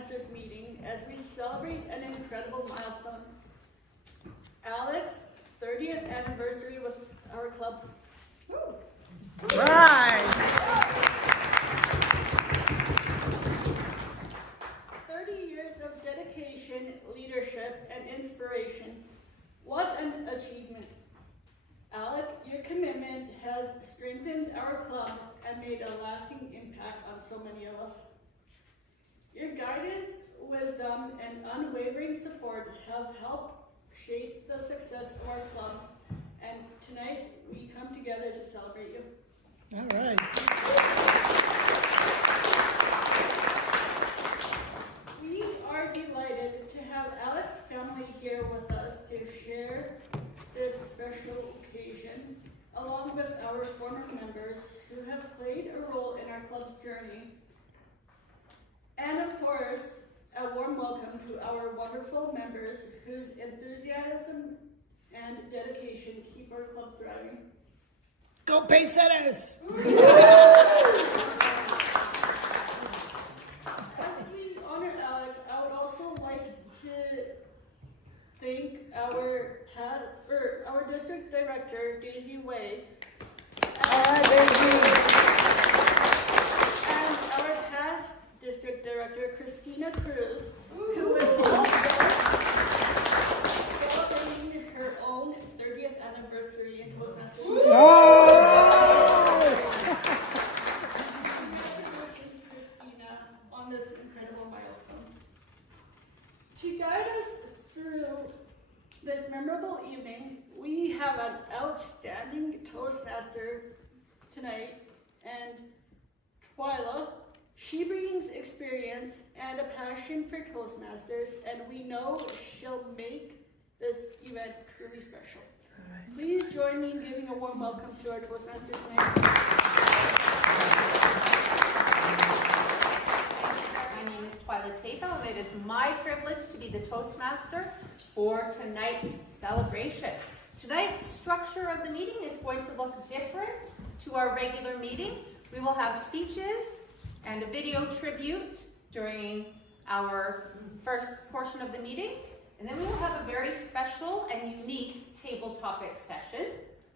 Toastmasters meeting as we celebrate an incredible milestone. Alex, 30th anniversary with our club. Woo. Right. 30 years of dedication, leadership, and inspiration. What an achievement. Alec, your commitment has strengthened our club and made a lasting impact on so many of us. Your guidance, wisdom, and unwavering support have helped shape the success of our club, and tonight we come together to celebrate you. All right. We are delighted to have Alex family here with us to share this special occasion, along with our former members who have played a role in our club's journey. And of course, a warm welcome to our wonderful members whose enthusiasm and dedication keep our club thriving. Go Pace Setters! As we honor Alec, I would also like to thank our district director, Daisy Way, All right, Daisy. and our past district director, Christina Cruz, who is also celebrating her own 30th anniversary in Toastmasters. Congratulations, Christina, on this incredible milestone. To guide us through this memorable evening, we have an outstanding Toastmaster tonight, and Twyla. She brings experience and a passion for Toastmasters, and we know she'll make this event truly special. Please join me in giving a warm welcome to our Toastmasters tonight. My name is Twyla Tafel, and it is my privilege to be the Toastmaster for tonight's celebration. Tonight's structure of the meeting is going to look different to our regular meeting. We will have speeches and a video tribute during our first portion of the meeting. And then we will have a very special and unique table topic session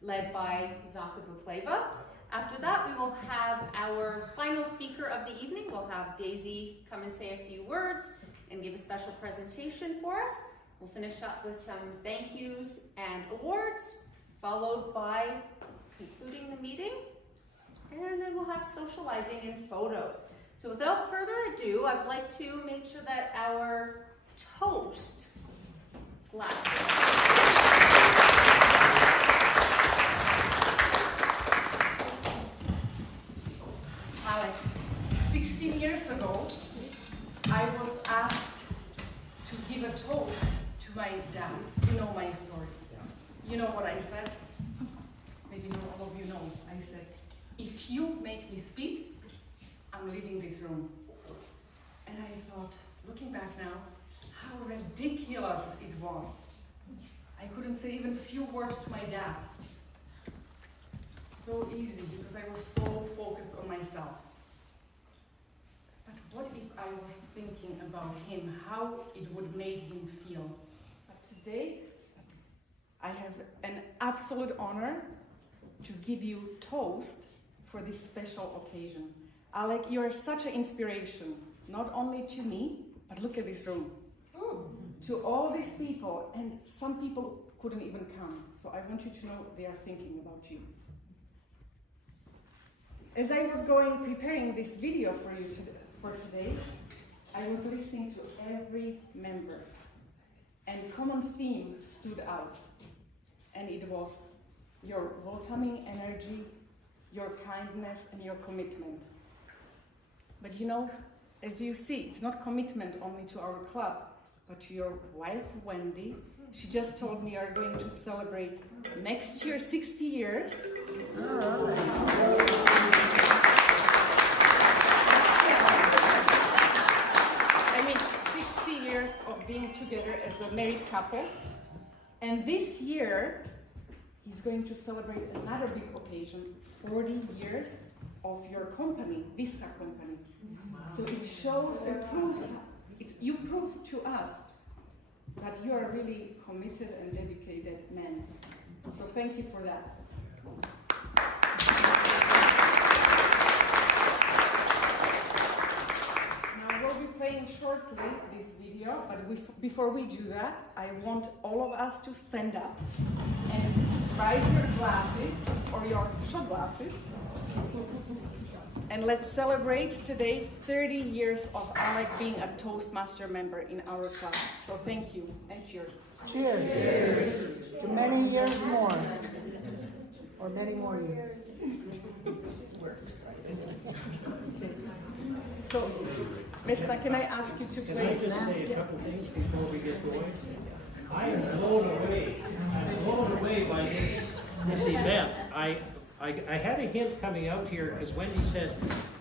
led by Zaka Bupleva. After that, we will have our final speaker of the evening. We'll have Daisy come and say a few words and give a special presentation for us. We'll finish up with some thank yous and awards, followed by concluding the meeting. And then we'll have socializing and photos. So without further ado, I'd like to make sure that our toast glasses. Alex, 16 years ago, I was asked to give a toast to my dad. You know my story. You know what I said? Maybe not all of you know. I said, if you make me speak, I'm leaving this room. And I thought, looking back now, how ridiculous it was. I couldn't say even a few words to my dad. So easy, because I was so focused on myself. But what if I was thinking about him, how it would make him feel? But today, I have an absolute honor to give you toast for this special occasion. Alec, you are such an inspiration, not only to me, but look at this room. To all these people, and some people couldn't even come. So I want you to know they are thinking about you. As I was preparing this video for today, I was listening to every member, and common theme stood out, and it was your welcoming energy, your kindness, and your commitment. But you know, as you see, it's not commitment only to our club, but to your wife, Wendy. She just told me you are going to celebrate next year 60 years. I mean, 60 years of being together as a married couple. And this year, he's going to celebrate another big occasion, 40 years of your company, Vista Company. So it shows and proves you prove to us that you are really committed and dedicated man. So thank you for that. Now we'll be playing shortly this video, but before we do that, I want all of us to stand up and raise your glasses or your shot glasses. And let's celebrate today 30 years of Alec being a Toastmaster member in our class. So thank you and cheers. Cheers. Cheers. To many years more. Or many more years. We're excited. So, Mr. Can I ask you to Can I please just say a couple things before we get going? I am blown away. I'm blown away by this event. I had a hint coming out here because Wendy said,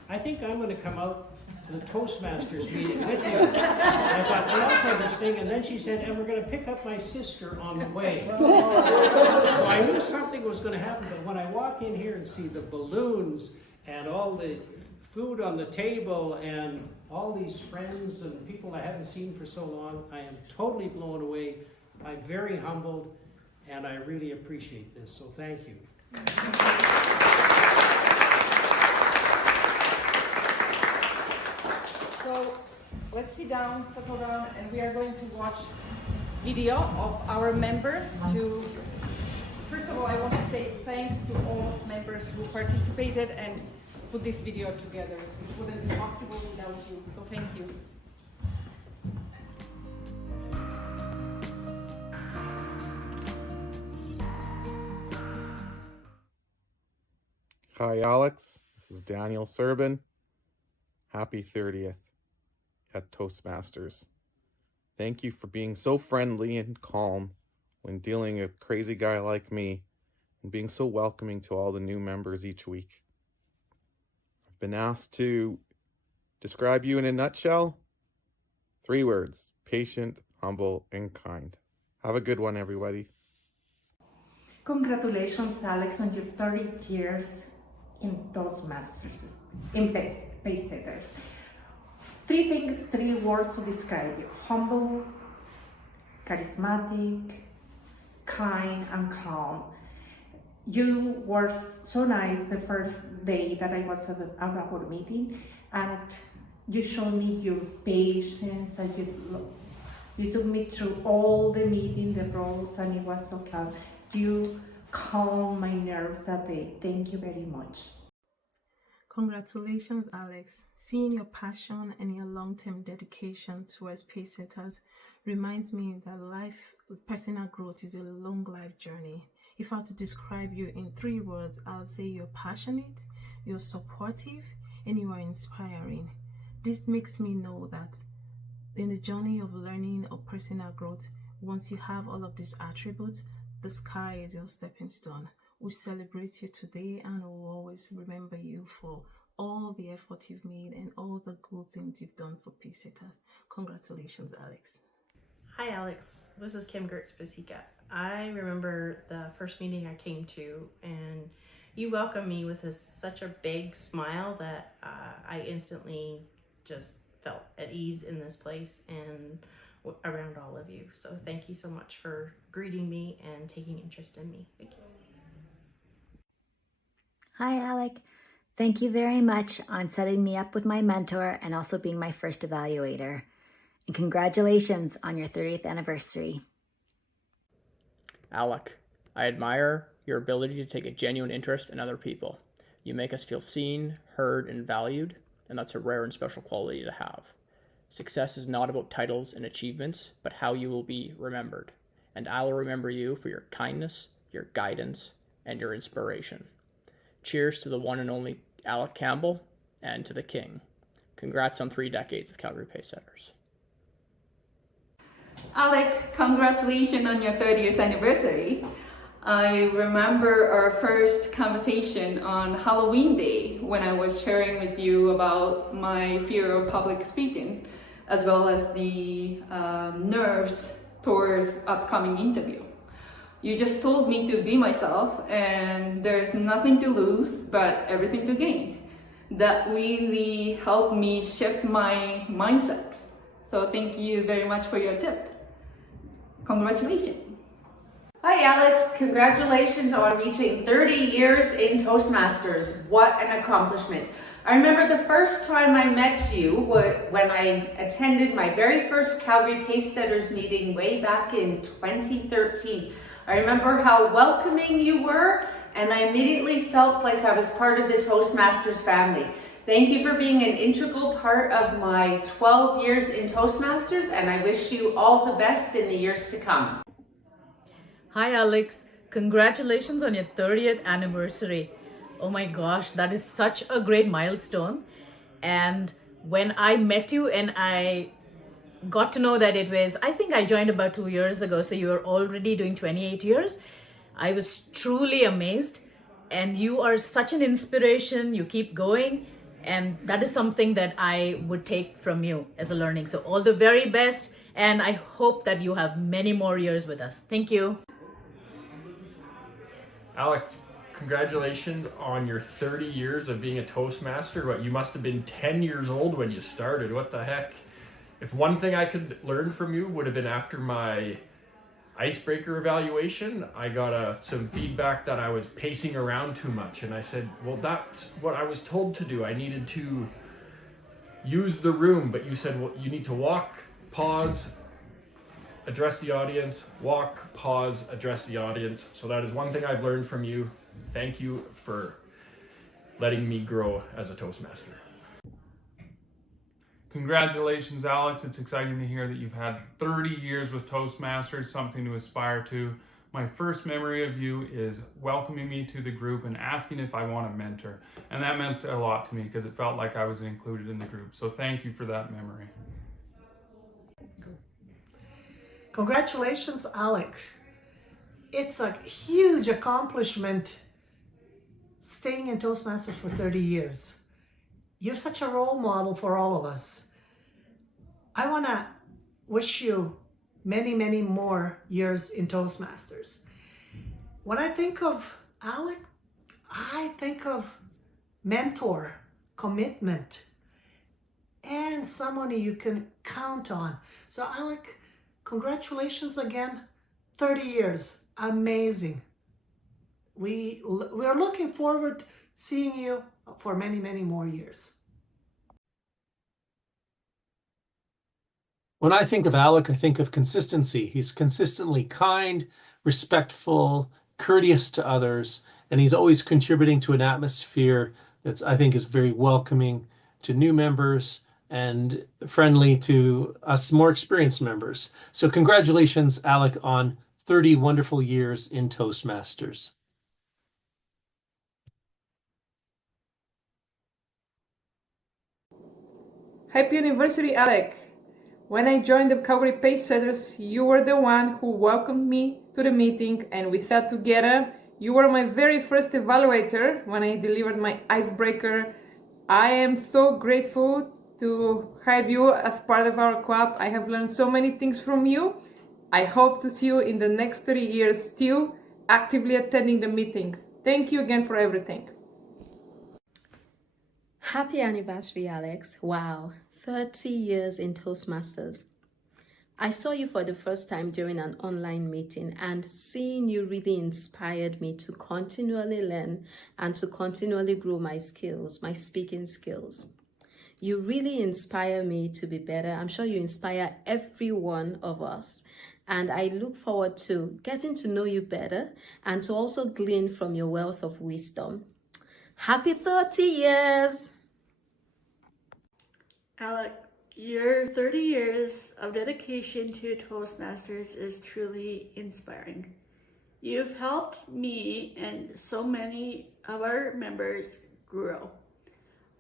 I think I'm going to come out to the Toastmasters meeting with you. And I thought, well, that's interesting. And then she said, and we're going to pick up my sister on the way. So I knew something was going to happen. But when I walk in here and see the balloons and all the food on the table and all these friends and people I haven't seen for so long, I am totally blown away. I'm very humbled, and I really appreciate this. So thank you. So let's sit down, settle down, and we are going to watch video of our members. First of all, I want to say thanks to all members who participated and put this video together. It wouldn't be possible without you. So thank you. Hi, Alex. This is Daniel Serbin. Happy 30th at Toastmasters. Thank you for being so friendly and calm when dealing with a crazy guy like me and being so welcoming to all the new members each week. I've been asked to describe you in a nutshell. 3 words: patient, humble, and kind. Have a good one, everybody. Congratulations, Alex, on your 30 years in Toastmasters, in Pace Setters. 3 things, 3 words to describe you: humble, charismatic, kind, and calm. You were so nice the first day that I was at our meeting, and you showed me your patience, and you took me through all the meeting, the roles, and it was so calm. You calmed my nerves that day. Thank you very much. Congratulations, Alex. Seeing your passion and your long-term dedication towards Pace Setters reminds me that personal growth is a long life journey. If I were to describe you in 3 words, I'll say you're passionate, you're supportive, and you are inspiring. This makes me know that in the journey of learning or personal growth, once you have all of these attributes, the sky is your stepping stone. We celebrate you today and we'll always remember you for all the effort you've made and all the good things you've done for Pace Setters. Congratulations, Alex. Hi, Alex. This is Kim Gertz-Pasika. I remember the first meeting I came to, and you welcomed me with such a big smile that I instantly just felt at ease in this place and around all of you. So thank you so much for greeting me and taking interest in me. Thank you. Hi, Alec. Thank you very much on setting me up with my mentor and also being my first evaluator. And congratulations on your 30th anniversary. Alec, I admire your ability to take a genuine interest in other people. You make us feel seen, heard, and valued, and that's a rare and special quality to have. Success is not about titles and achievements, but how you will be remembered. And I will remember you for your kindness, your guidance, and your inspiration. Cheers to the one and only Alex Campbell and to the King. Congrats on 3 decades of Calgary Pace Setters. Alec, congratulations on your 30th anniversary. I remember our first conversation on Halloween Day when I was sharing with you about my fear of public speaking, as well as the nerves towards upcoming interview. You just told me to be myself and there's nothing to lose but everything to gain. That really helped me shift my mindset So thank you very much for your tip. Congratulations. Hi Alex, congratulations on reaching 30 years in Toastmasters. What an accomplishment. I remember the first time I met you when I attended my very first Calgary Pace Setters meeting way back in 2013. I remember how welcoming you were, and I immediately felt like I was part of the Toastmasters family. Thank you for being an integral part of my 12 years in Toastmasters, and I wish you all the best in the years to come. Hi Alex, congratulations on your 30th anniversary. Oh my gosh, that is such a great milestone. And when I met you and I got to know that I think I joined about 2 years ago, so you were already doing 28 years. I was truly amazed, and you are such an inspiration. You keep going, and that is something that I would take from you as a learning. So all the very best, and I hope that you have many more years with us. Thank you. Alex, congratulations on your 30 years of being a Toastmaster. What, you must have been 10 years old when you started. What the heck? If one thing I could learn from you would have been after my icebreaker evaluation, I got some feedback that I was pacing around too much. And I said, well, that's what I was told to do. I needed to use the room. But you said, well, you need to walk, pause, address the audience, walk, pause, address the audience. So that is one thing I've learned from you. Thank you for letting me grow as a Toastmaster. Congratulations, Alex. It's exciting to hear that you've had 30 years with Toastmasters, something to aspire to. My first memory of you is welcoming me to the group and asking if I want a mentor. And that meant a lot to me because it felt like I was included in the group. So thank you for that memory. Congratulations, Alex. It's a huge accomplishment staying in Toastmasters for 30 years. You're such a role model for all of us. I want to wish you many, many more years in Toastmasters. When I think of Alex, I think of mentor, commitment, and someone you can count on. So Alex, congratulations again, 30 years, amazing. We are looking forward to seeing you for many, many more years. When I think of Alec, I think of consistency. He's consistently kind, respectful, courteous to others, and he's always contributing to an atmosphere that's, I think, is very welcoming to new members and friendly to us more experienced members. So congratulations, Alec, on 30 wonderful years in Toastmasters. Happy anniversary, Alec! When I joined the Calgary Pace Setters, you were the one who welcomed me to the meeting and we sat together. You were my very first evaluator when I delivered my icebreaker. I am so grateful to have you as part of our club. I have learned so many things from you. I hope to see you in the next 30 years still actively attending the meeting. Thank you again for everything. Happy anniversary, Alex. Wow, 30 years in Toastmasters. I saw you for the first time during an online meeting, and seeing you really inspired me to continually learn and to continually grow my skills, my speaking skills. You really inspire me to be better. I'm sure you inspire every one of us. And I look forward to getting to know you better and to also glean from your wealth of wisdom. Happy 30 years! Alec, your 30 years of dedication to Toastmasters is truly inspiring. You've helped me and so many of our members grow.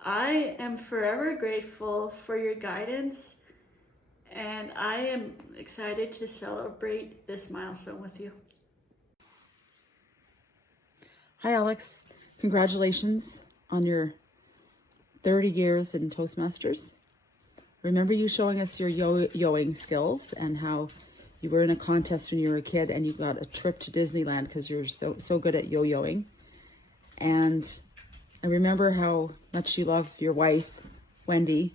I am forever grateful for your guidance, and I am excited to celebrate this milestone with you. Hi, Alex. Congratulations on your 30 years in Toastmasters. Remember you showing us your yo-yoing skills and how you were in a contest when you were a kid and you got a trip to Disneyland because you're so good at yo-yoing. And I remember how much you love your wife, Wendy,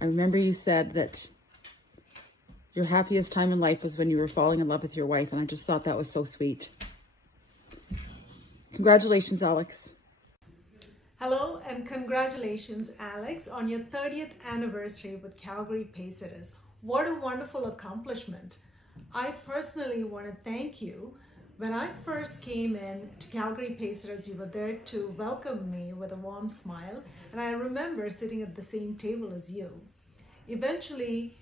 I remember you said that your happiest time in life was when you were falling in love with your wife, and I just thought that was so sweet. Congratulations, Alex. Hello and congratulations, Alex, on your 30th anniversary with Calgary Pace Setters. What a wonderful accomplishment. I personally want to thank you. When I first came in to Calgary Pace Setters, you were there to welcome me with a warm smile, and I remember sitting at the same table as you. Eventually,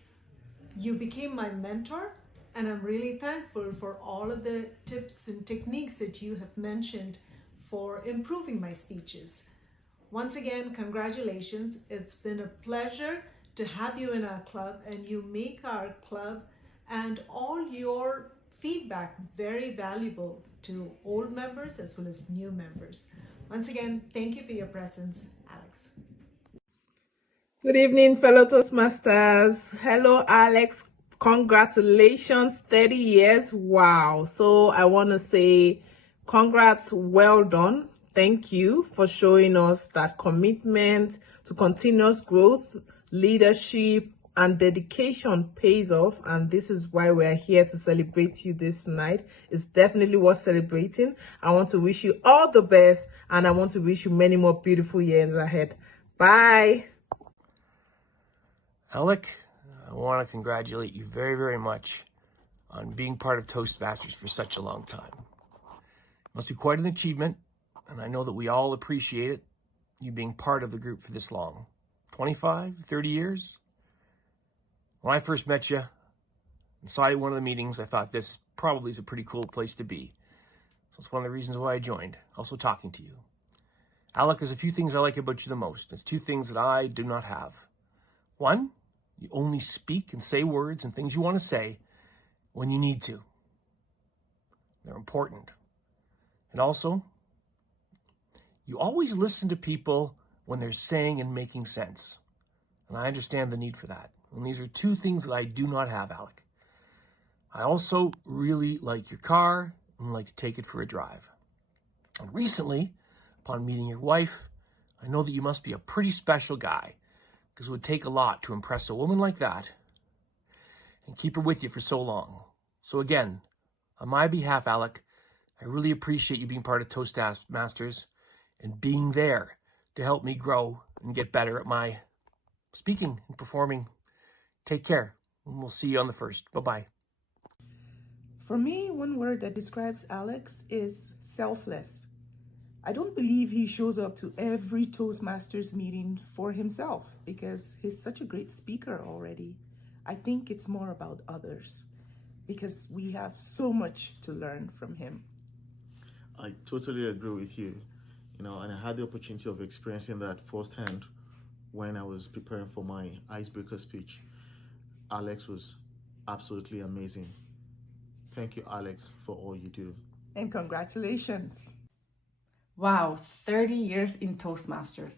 you became my mentor, and I'm really thankful for all of the tips and techniques that you have mentioned for improving my speeches. Once again, congratulations. It's been a pleasure to have you in our club, and you make our club and all your feedback very valuable to old members as well as new members. Once again, thank you for your presence, Alex. Good evening, fellow Toastmasters. Hello, Alex. Congratulations, 30 years. Wow. So I want to say congrats, well done. Thank you for showing us that commitment to continuous growth, leadership, and dedication pays off. And this is why we're here to celebrate you this night. It's definitely worth celebrating. I want to wish you all the best, and I want to wish you many more beautiful years ahead. Bye. Alec, I want to congratulate you very, very much on being part of Toastmasters for such a long time. It must be quite an achievement, and I know that we all appreciate it, you being part of the group for this long. 25, 30 years? When I first met you and saw you at one of the meetings, I thought this probably is a pretty cool place to be. So it's one of the reasons why I joined, also talking to you. Alec, there's a few things I like about you the most. There's two things that I do not have. One, you only speak and say words and things you want to say when you need to. They're important. And also, you always listen to people when they're saying and making sense. And I understand the need for that. And these are two things that I do not have, Alec. I also really like your car and like to take it for a drive. And recently, upon meeting your wife, I know that you must be a pretty special guy, because it would take a lot to impress a woman like that and keep her with you for so long. So again, on my behalf, Alec, I really appreciate you being part of Toastmasters and being there to help me grow and get better at my speaking and performing. Take care, and we'll see you on the 1st. Bye-bye. For me, one word that describes Alex is selfless. I don't believe he shows up to every Toastmasters meeting for himself because he's such a great speaker already. I think it's more about others because we have so much to learn from him. I totally agree with you. And I had the opportunity of experiencing that firsthand when I was preparing for my icebreaker speech. Alex was absolutely amazing. Thank you, Alex, for all you do. And congratulations. Wow, 30 years in Toastmasters.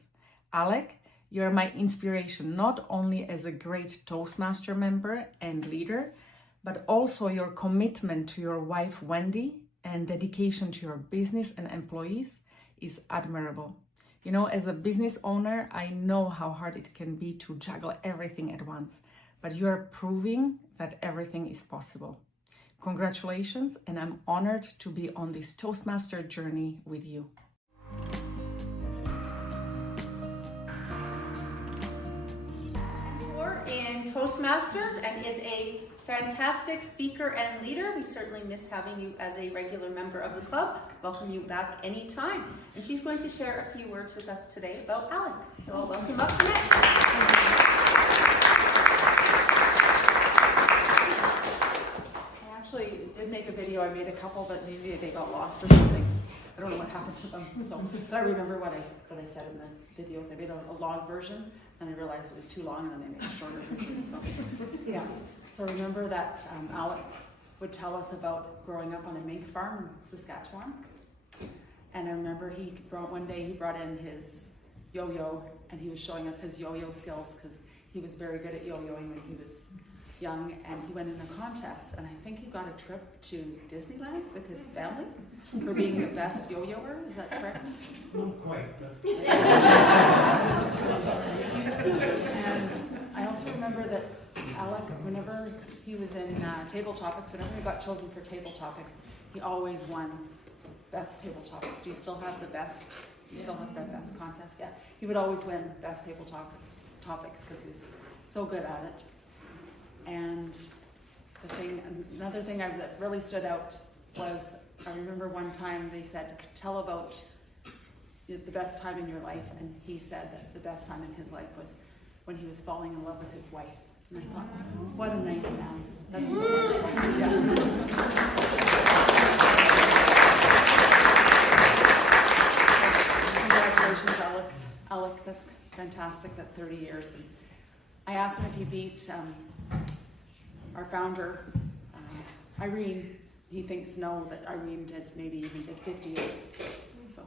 Alec, you're my inspiration, not only as a great Toastmaster member and leader, but also your commitment to your wife, Wendy, and dedication to your business and employees is admirable. You know, as a business owner, I know how hard it can be to juggle everything at once, but you are proving that everything is possible. Congratulations, and I'm honored to be on this Toastmaster journey with you. In Toastmasters and is a fantastic speaker and leader. We certainly miss having you as a regular member of the club. Welcome you back anytime. And she's going to share a few words with us today about Alec. So I'll welcome up next. I actually did make a video. I made a couple, but maybe they got lost or something. I don't know what happened to them. So, but I remember what I said in the videos. I made a long version, and I realized it was too long, and then I made a shorter version. So, yeah. So I remember that Alec would tell us about growing up on a mink farm in Saskatchewan. And I remember one day he brought in his yo-yo, and he was showing us his yo-yo skills because he was very good at yo-yoing when he was young, and he went in a contest, and I think he got a trip to Disneyland with his family for being the best yo-yoer. Is that correct? Not quite, but. And I also remember that Alec, whenever he was in Table Topics, whenever he got chosen for Table Topics, he always won best Table Topics. Do you still have the best? You still have that best contest? Yeah. He would always win best Table Topics because he was so good at it. And another thing that really stood out was, I remember one time they said, tell about the best time in your life, and he said that the best time in his life was when he was falling in love with his wife. And I thought, what a nice man. That's so wonderful. Yeah. Congratulations, Alex. Alec, that's fantastic, that 30 years. And I asked him if he beat our founder, Irene. He thinks no, that Irene maybe even did 50 years. So.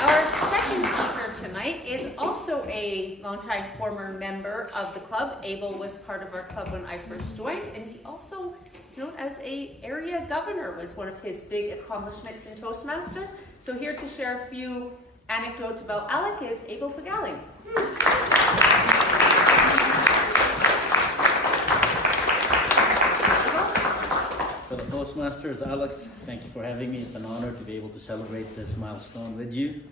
Our second speaker tonight is also a longtime former member of the club. Abel was part of our club when I first joined, and he also is known as a area governor, was one of his big accomplishments in Toastmasters. So here to share a few anecdotes about Alec is Abel Pagaling. For the Toastmasters, Alex, thank you for having me. It's an honor to be able to celebrate this milestone with you.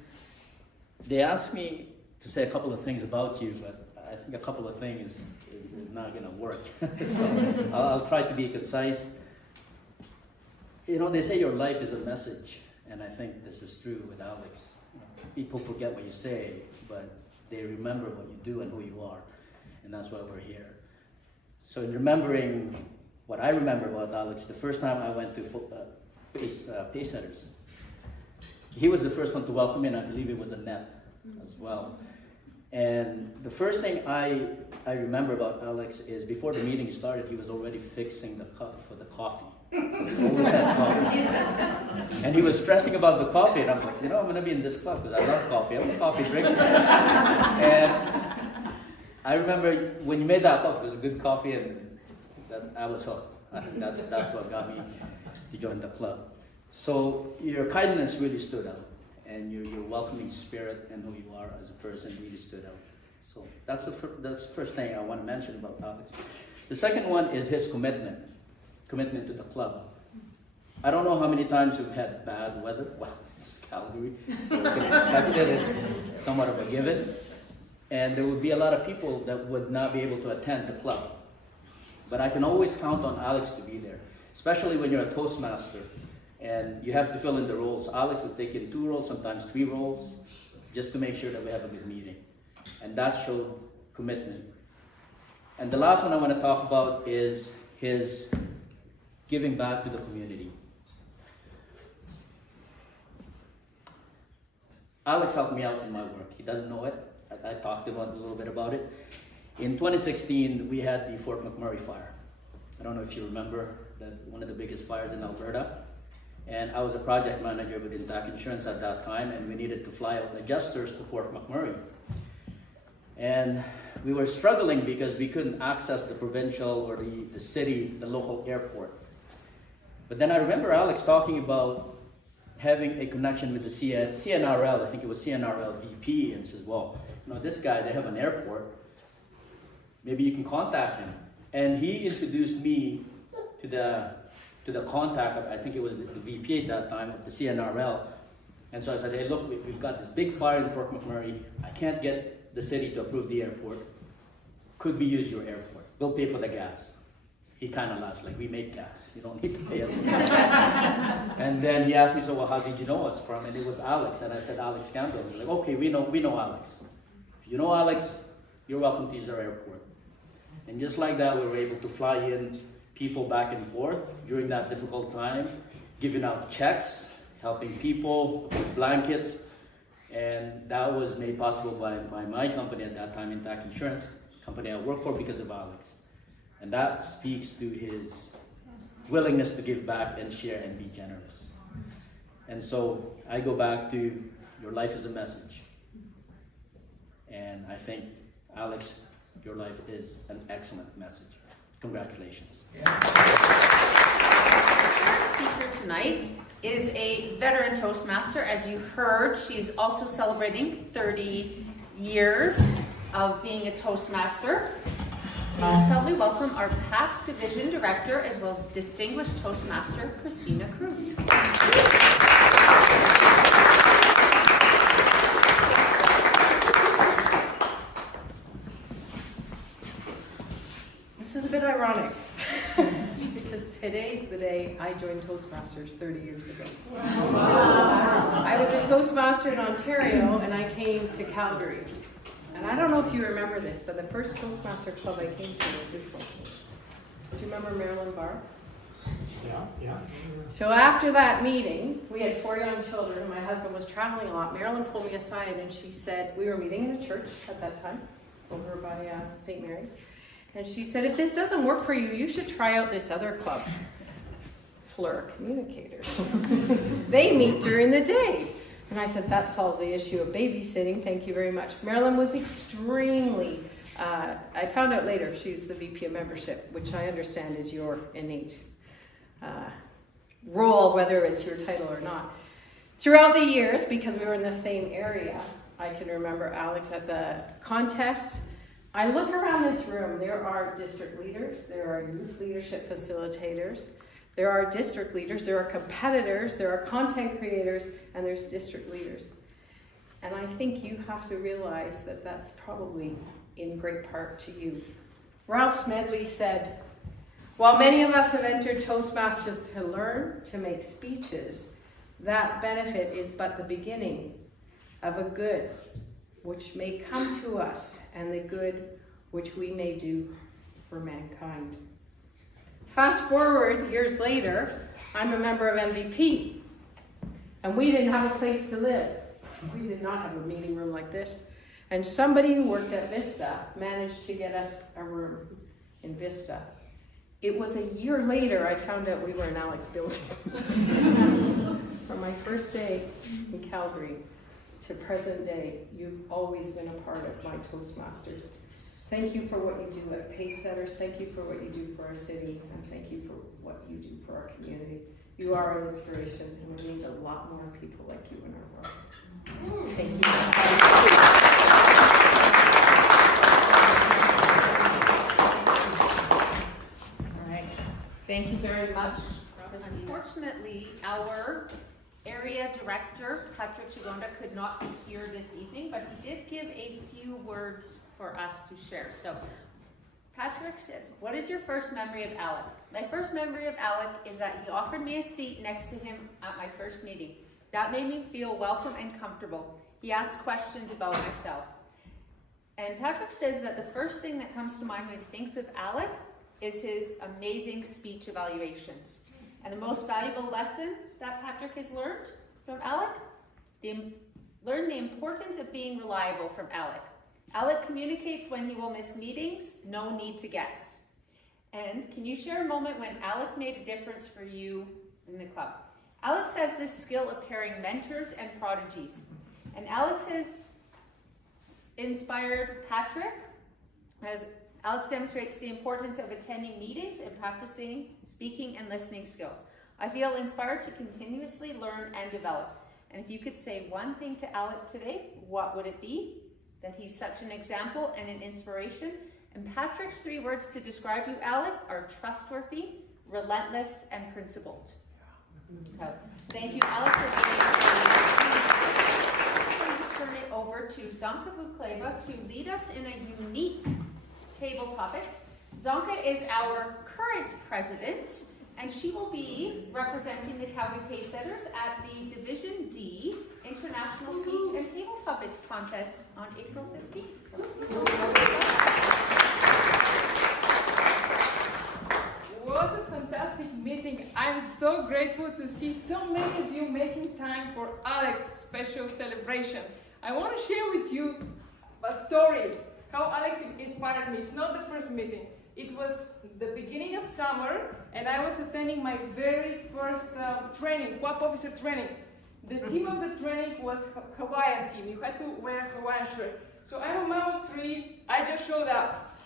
They asked me to say a couple of things about you, but I think a couple of things is not going to work. So I'll try to be concise. You know, they say your life is a message, and I think this is true with Alex. People forget what you say, but they remember what you do and who you are, and that's why we're here. So in remembering what I remember about Alex, the first time I went to Pace Setters, he was the first one to welcome me, and I believe it was Annette as well. And the first thing I remember about Alex is before the meeting started, he was already fixing the cup for the coffee. He always had coffee. And he was stressing about the coffee, and I was like, you know, I'm going to be in this club because I love coffee. I'm a coffee drinker. And I remember when you made that coffee, it was a good coffee, and I was hooked. I think that's what got me to join the club. So your kindness really stood out, and your welcoming spirit and who you are as a person really stood out. So that's the first thing I want to mention about Alex. The second one is his commitment to the club. I don't know how many times we've had bad weather. Well, it's Calgary, so we can expect it. It's somewhat of a given. And there would be a lot of people that would not be able to attend the club. But I can always count on Alex to be there, especially when you're a Toastmaster and you have to fill in the roles. Alex would take in 2 roles, sometimes 3 roles, just to make sure that we have a good meeting. And that showed commitment. And the last one I want to talk about is his giving back to the community. Alex helped me out in my work. He doesn't know it. I talked to him a little bit about it. In 2016, we had the Fort McMurray fire. I don't know if you remember that, one of the biggest fires in Alberta. And I was a project manager with Intact Insurance at that time, and we needed to fly out adjusters to Fort McMurray. And we were struggling because we couldn't access the provincial or the city, the local airport. But then I remember Alex talking about having a connection with the CNRL, I think it was CNRL VP, and says, well, you know, this guy, they have an airport. Maybe you can contact him. And he introduced me to the contact of, I think it was the VP at that time, of the CNRL. And so I said, hey, look, we've got this big fire in Fort McMurray. I can't get the city to approve the airport. Could we use your airport? We'll pay for the gas. He kind of laughs, like, we make gas. You don't need to pay us. And then he asked me, so, well, how did you know us from? And it was Alex. And I said, Alex Campbell. He was like, okay, we know Alex. If you know Alex, you're welcome to use our airport. And just like that, we were able to fly in people back and forth during that difficult time, giving out checks, helping people with blankets. And that was made possible by my company at that time, Intact Insurance, company I work for, because of Alex. And that speaks to his willingness to give back and share and be generous. And so I go back to your life is a message. I think, Alex, your life is an excellent message. Congratulations. Our speaker tonight is a veteran Toastmaster. As you heard, she's also celebrating 30 years of being a Toastmaster. Please help me welcome our past division director as well as distinguished Toastmaster, Christina Cruz. This is a bit ironic because today's the day I joined Toastmasters 30 years ago. Wow. I was a Toastmaster in Ontario and I came to Calgary. And I don't know if you remember this, but the first Toastmaster club I came to was this one. Do you remember Marilyn Barr? Yeah. So after that meeting, we had 4 young children. My husband was traveling a lot. Marilyn pulled me aside and she said, we were meeting in a church at that time, over by St. Mary's. And she said, if this doesn't work for you, you should try out this other club, Fleur Communicators. They meet during the day. And I said, that solves the issue of babysitting. Thank you very much. Marilyn was extremely, I found out later, she's the VP of membership, which I understand is your innate role, whether it's your title or not. Throughout the years, because we were in the same area, I can remember Alex at the contest. I look around this room, there are district leaders, there are youth leadership facilitators, there are district leaders, there are competitors, there are content creators, and there's district leaders. And I think you have to realize that that's probably in great part to you. Ralph Smedley said, while many of us have entered Toastmasters to learn to make speeches, that benefit is but the beginning of a good which may come to us and the good which we may do for mankind. Fast forward years later, I'm a member of MVP, and we didn't have a place to live. We did not have a meeting room like this. And somebody who worked at Vista managed to get us a room in Vista. It was a year later I found out we were in Alex building. From my first day in Calgary to present day, you've always been a part of my Toastmasters. Thank you for what you do at Pace Setters. Thank you for what you do for our city. And thank you for what you do for our community. You are an inspiration, and we need a lot more people like you in our world. Thank you. All right. Thank you very much. Unfortunately, our area director, Patrick Chigonda, could not be here this evening, but he did give a few words for us to share. So, Patrick says, what is your first memory of Alec? My first memory of Alec is that he offered me a seat next to him at my first meeting. That made me feel welcome and comfortable. He asked questions about myself. And Patrick says that the first thing that comes to mind when he thinks of Alec is his amazing speech evaluations. And the most valuable lesson that Patrick has learned from Alec, learn the importance of being reliable from Alec. Alec communicates when he will miss meetings, no need to guess. And can you share a moment when Alec made a difference for you in the club? Alex has this skill of pairing mentors and prodigies. And Alex has inspired Patrick as Alex demonstrates the importance of attending meetings and practicing speaking and listening skills. I feel inspired to continuously learn and develop. And if you could say one thing to Alec today, what would it be? That he's such an example and an inspiration. And Patrick's 3 words to describe you, Alec, are trustworthy, relentless, and principled. Thank you, Alec, for being here. Let's turn it over to Zonka Bukleva to lead us in a unique table topics. Zonka is our current president, and she will be representing the Calgary Pace Setters at the Division D International Speech and Table Topics Contest on April 15th. What a fantastic meeting. I'm so grateful to see so many of you making time for Alex's special celebration. I want to share with you a story, how Alex inspired me. It's not the first meeting. It was the beginning of summer, and I was attending my very first training, WAP officer training. The theme of the training was Hawaiian theme. You had to wear a Hawaiian shirt. So I'm a mom of 3, I just showed up.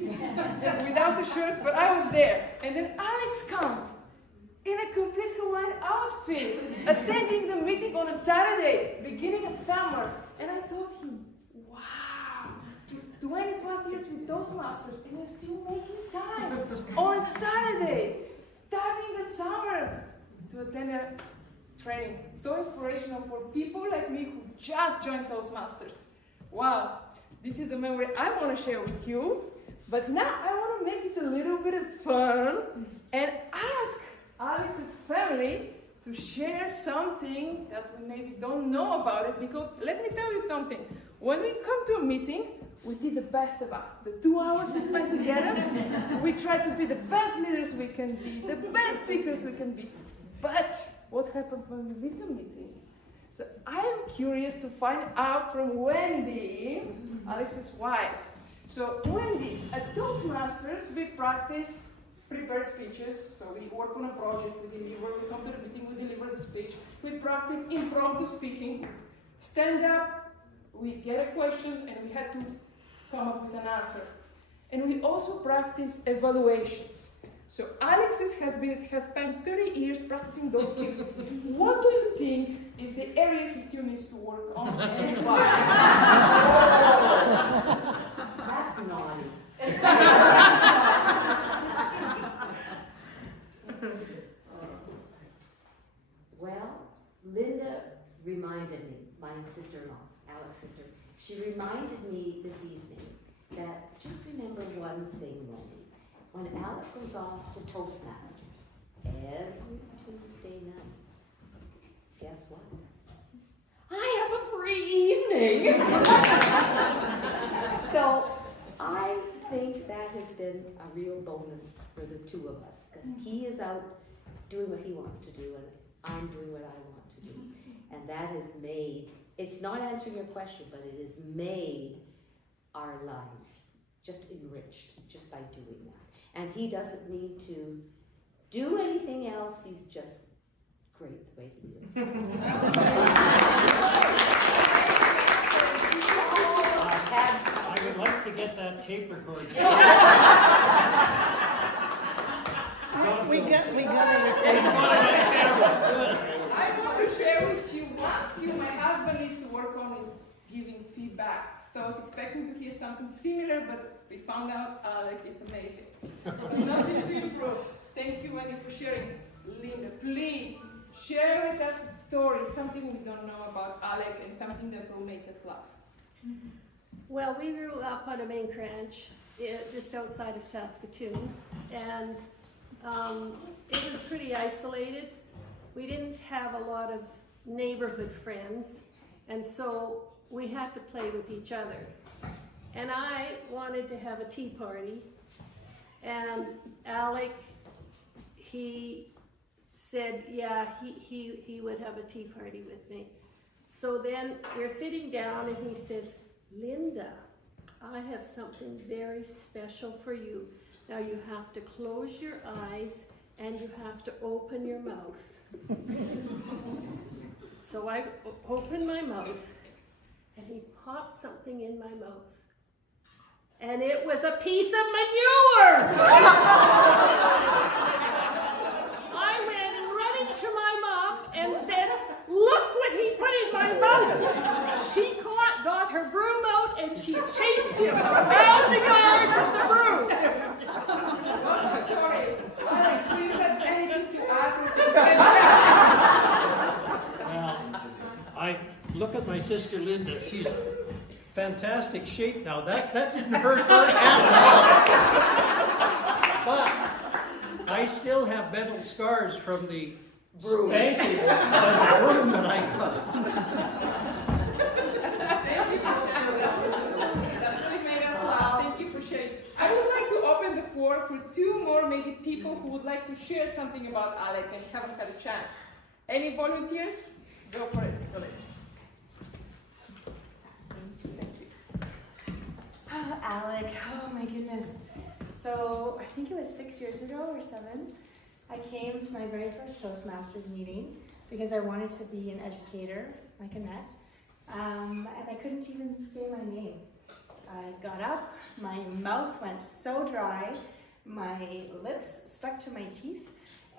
Without the shirt, but I was there. And then Alex comes in a complete Hawaiian outfit, attending the meeting on a Saturday, beginning of summer. And I told him, wow, 20+ years with Toastmasters, and you're still making time on a Saturday, starting the summer, to attend a training. So inspirational for people like me who just joined Toastmasters. Wow, this is the memory I want to share with you. But now I want to make it a little bit of fun and ask Alex's family to share something that we maybe don't know about it, because let me tell you something. When we come to a meeting, we see the best of us. The 2 hours we spend together, we try to be the best leaders we can be, the best speakers we can be. But what happens when we leave the meeting? So I am curious to find out from Wendy, Alex's wife. So Wendy, at Toastmasters, we practice prepared speeches. So we work on a project, we deliver, we come to the meeting, we deliver the speech. We practice impromptu speaking, stand up, we get a question, and we had to come up with an answer. And we also practice evaluations. So Alex has spent 30 years practicing those skills. What do you think is the area he still needs to work on? And why? That's naughty. Well, Linda reminded me, my sister-in-law, Alex's sister, she reminded me this evening that just remember one thing, Wendy. When Alex goes off to Toastmasters every Tuesday night, guess what? I have a free evening! So I think that has been a real bonus for the two of us, because he is out doing what he wants to do, and I'm doing what I want to do. And that has made, it's not answering your question, but it has made our lives just enriched just by doing that. And he doesn't need to do anything else, he's just great the way he is. I would like to get that tape recorded. We got it. I want to share with you one skill my husband needs to work on is giving feedback. So I was expecting to hear something similar, but we found out Alex is amazing. So nothing to improve. Thank you, Wendy, for sharing. Linda, please share with us a story, something we don't know about Alex and something that will make us laugh. Well, we grew up on a mink ranch just outside of Saskatoon, and it was pretty isolated. We didn't have a lot of neighborhood friends, and so we had to play with each other. And I wanted to have a tea party, and Alec, he said, yeah, he would have a tea party with me. So then we're sitting down and he says, Linda, I have something very special for you. Now you have to close your eyes and you have to open your mouth. So I opened my mouth and he popped something in my mouth. And it was a piece of manure! I went running to my mom and said, look what he put in my mouth! She got her broom out and she chased him around the yard with the broom. What a story. Alex, do you have anything to add? Well, I look at my sister Linda. She's in fantastic shape now. That didn't hurt her at all. But I still have mental scars from the spanking of the broom that I got. Thank you for sharing. I would like to open the floor for two more maybe people who would like to share something about Alec and haven't had a chance. Any volunteers? Go for it. Go ahead. Oh, Alec, oh my goodness. So I think it was 6 years ago or 7, I came to my very first Toastmasters meeting because I wanted to be an educator like Annette. and I couldn't even say my name. I got up, my mouth went so dry, my lips stuck to my teeth,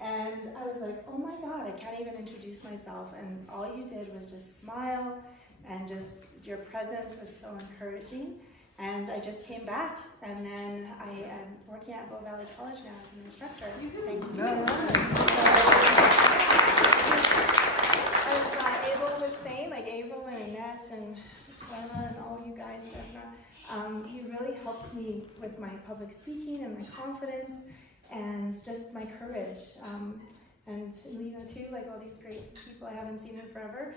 and I was like, oh my God, I can't even introduce myself. And all you did was just smile, and just your presence was so encouraging. And I just came back, and then I am working at Bow Valley College now as an instructor. Thanks to you. As Abel was saying, like Abel and Annette and Twyla and all you guys, you really helped me with my public speaking and my confidence and just my courage. And Lena too, like all these great people I haven't seen in forever.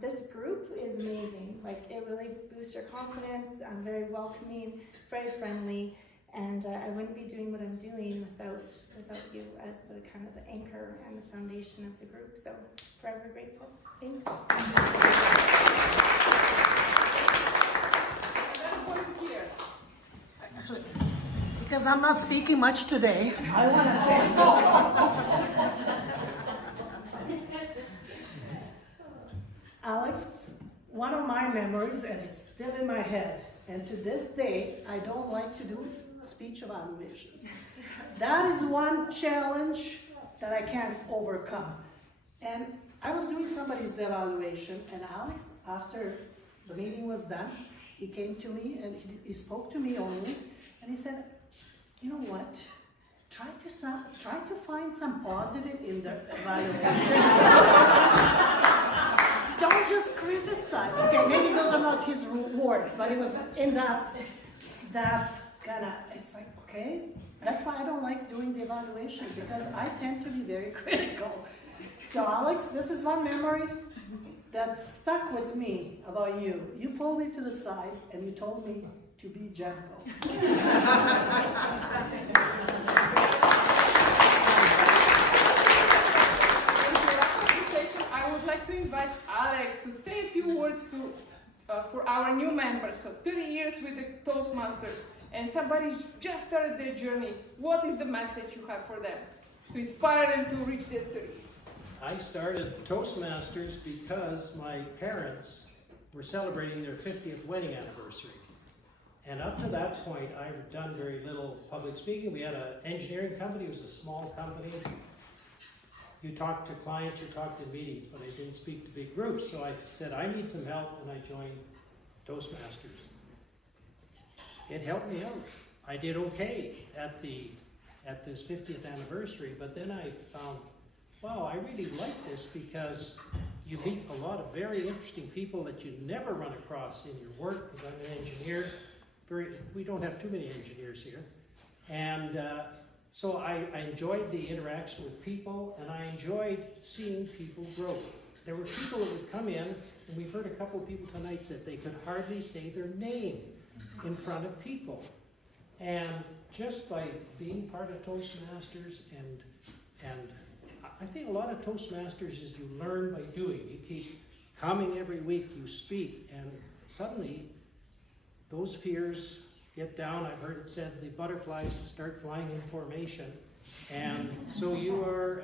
This group is amazing. Like it really boosts your confidence. I'm very welcoming, very friendly, and I wouldn't be doing what I'm doing without you as the kind of the anchor and the foundation of the group. So forever grateful. Thanks. Actually, because I'm not speaking much today, I want to say, Alex, one of my memories, and it's still in my head, and to this day, I don't like to do speech evaluations. That is one challenge that I can't overcome. And I was doing somebody's evaluation, and Alex, after the meeting was done, he came to me and he spoke to me only, and he said, you know what? Try to find some positive in the evaluation. Don't just criticize. Okay, maybe those are not his words, but it was in that kind of, it's like, okay, that's why I don't like doing the evaluation, because I tend to be very critical. So Alex, this is one memory that stuck with me about you. You pulled me to the side and you told me to be gentle. I would like to invite Alex to say a few words for our new members. So 30 years with the Toastmasters, and somebody just started their journey. What is the message you have for them to inspire them to reach their 30s? I started Toastmasters because my parents were celebrating their 50th wedding anniversary. And up to that point, I've done very little public speaking. We had an engineering company. It was a small company. You talk to clients, you talk to meetings, but I didn't speak to big groups. So I said, I need some help, and I joined Toastmasters. It helped me out. I did okay at this 50th anniversary, but then I found, wow, I really like this, because you meet a lot of very interesting people that you never run across in your work, because I'm an engineer. We don't have too many engineers here. And so I enjoyed the interaction with people, and I enjoyed seeing people grow. There were people that would come in, and we've heard a couple of people tonight said they could hardly say their name in front of people. And just by being part of Toastmasters, and I think a lot of Toastmasters is you learn by doing. You keep coming every week, you speak, and suddenly those fears get down. I've heard it said the butterflies start flying in formation. And so you are,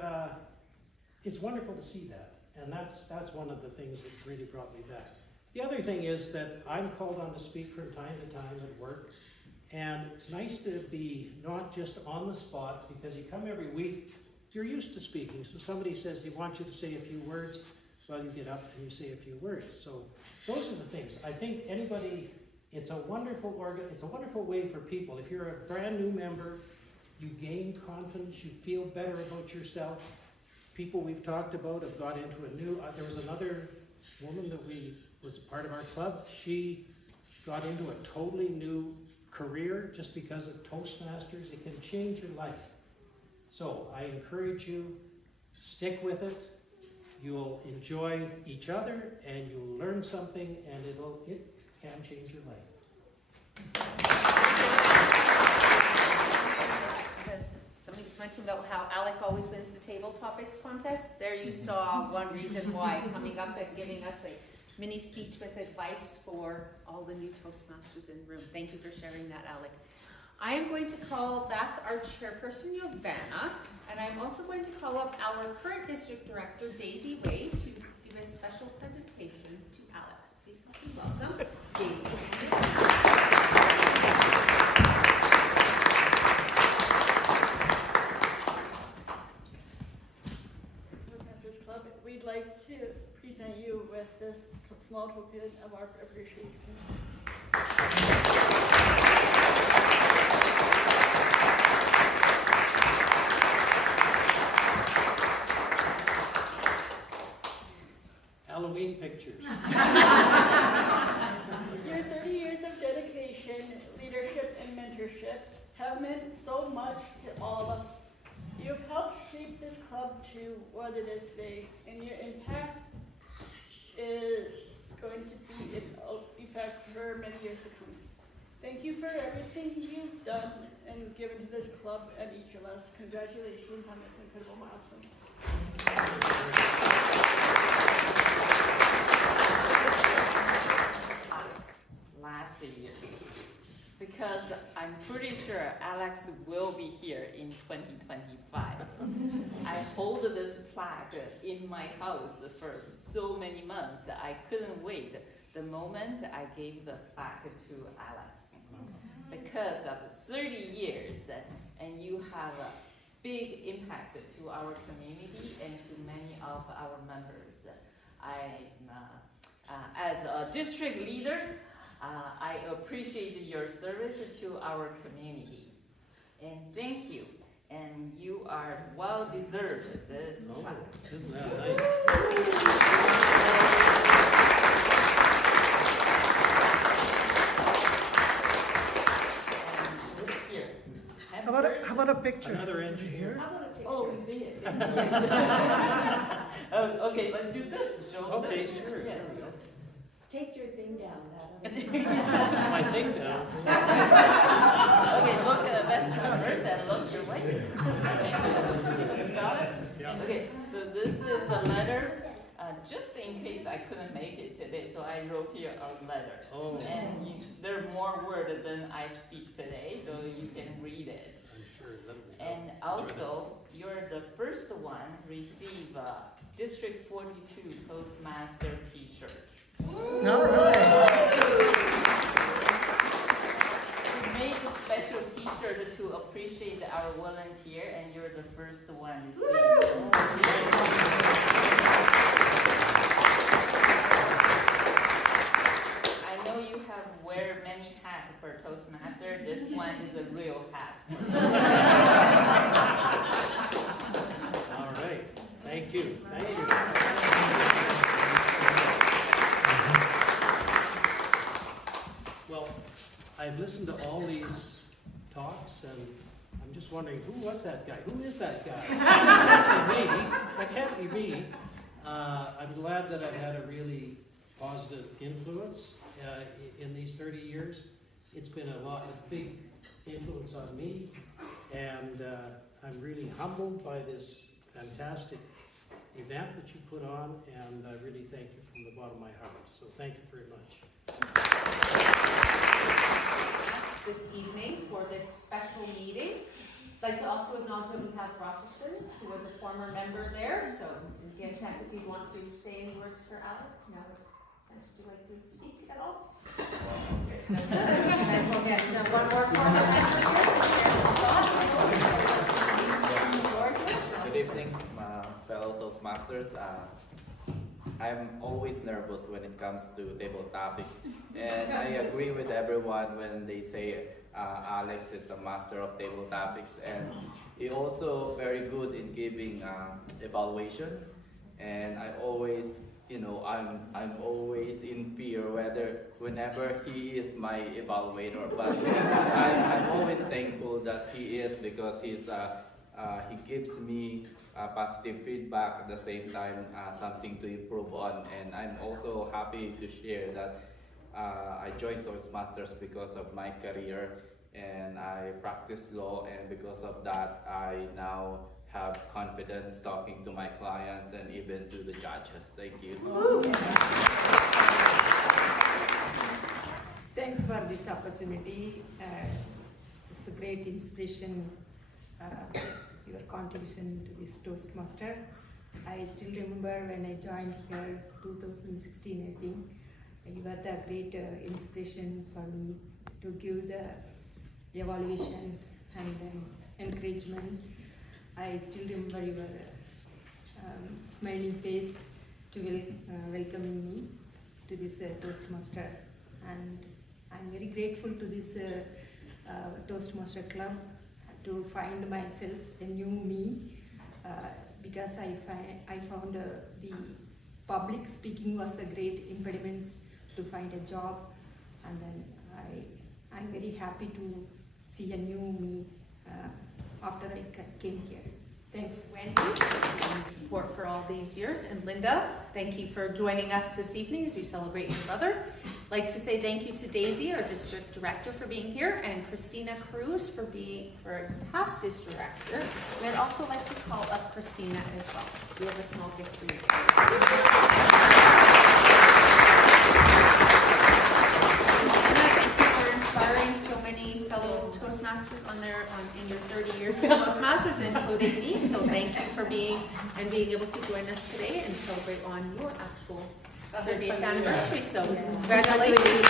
it's wonderful to see that. And that's one of the things that's really brought me back. The other thing is that I'm called on to speak from time to time at work. And it's nice to be not just on the spot, because you come every week, you're used to speaking. So somebody says they want you to say a few words, well, you get up and you say a few words. So those are the things. I think anybody, it's a wonderful way for people. If you're a brand new member, you gain confidence, you feel better about yourself. People we've talked about have got into a new, there was another woman that was a part of our club. She got into a totally new career just because of Toastmasters. It can change your life. So I encourage you, stick with it. You'll enjoy each other, and you'll learn something, and it can change your life. Because somebody was mentioning about how Alec always wins the table topics contest. There you saw one reason why, coming up and giving us a mini speech with advice for all the new Toastmasters in the room. Thank you for sharing that, Alec. I am going to call back our chairperson, Yovana, and I'm also going to call up our current district director, Daisy Way, to give a special presentation to Alex. Welcome. Daisy. Toastmasters Club, we'd like to present you with this small token of our appreciation. Halloween pictures. Your 30 years of dedication, leadership, and mentorship have meant so much to all of us. You've helped shape this club to what it is today, and your impact is going to be in effect for many years to come. Thank you for everything you've done and given to this club and each of us. Congratulations on this incredible milestone. Last year, because I'm pretty sure Alex will be here in 2025. I hold this plaque in my house for so many months. I couldn't wait the moment I gave the plaque to Alex. Because of 30 years, and you have a big impact to our community and to many of our members. As a district leader, I appreciate your service to our community. And thank you. And you are well deserved this plaque. Isn't that nice? How about a picture? Another inch here? How about a picture? Oh, we see it. Okay, let's do this. Show Okay, this. sure. Yes. There we go. Take your thing down, My thing down. Okay, look at Western first and look your way. Got it? Yeah. Okay, so this is the letter. Just in case I couldn't make it today, so I wrote here a letter. Oh. And there are more words than I speak today, so you can read it. I'm sure that'll be And also, you're the first one to receive a District 42 Toastmaster t-shirt. All right. We made a special t-shirt to appreciate our volunteer, and you're the first one to see. I know you have wear many hats for Toastmaster. This one is a real hat. All right. Thank you. Thank you. Well, I've listened to all these talks, and I'm just wondering, who was that guy? Who is that guy? That can't be me. I'm glad that I've had a really positive influence in these 30 years. It's been a big influence on me, and I'm really humbled by this fantastic event that you put on, and I really thank you from the bottom of my heart. So thank you very much. This evening for this special meeting. I'd like to also acknowledge that we have Robertson, who was a former member there, so didn't get a chance if you want to say any words for Alex. No. Would you like to speak at all? Might as well get one more former member here to share some thoughts. Good evening, my fellow Toastmasters. I'm always nervous when it comes to table topics, and I agree with everyone when they say Alex is a master of table topics, and he also very good in giving evaluations. And I always, I'm always in fear whenever he is my evaluator, but I'm always thankful that he is, because he gives me positive feedback, at the same time something to improve on. And I'm also happy to share that I joined Toastmasters because of my career, and I practice law, and because of that I now have confidence talking to my clients and even to the judges. Thank you. Thanks for this opportunity. It's a great inspiration, your contribution to this Toastmaster. I still remember when I joined here 2016, I think. You are the great inspiration for me to give the evaluation and then encouragement. I still remember your smiling face to welcoming me to this Toastmaster, and I'm very grateful to this Toastmaster club to find myself a new me, because I found the public speaking was a great impediment to find a job, and then I'm very happy to see a new me after I came here. Thanks, Wendy, for support for all these years. And Linda, thank you for joining us this evening as we celebrate your brother. I'd like to say thank you to Daisy, our district director, for being here, and Christina Cruz for past district director. And I'd also like to call up Christina as well. We have a small gift for you inspiring so many fellow Toastmasters in your 30 years of Toastmasters, including me. So thank you for being able to join us today and celebrate on your actual 30th anniversary. So congratulations.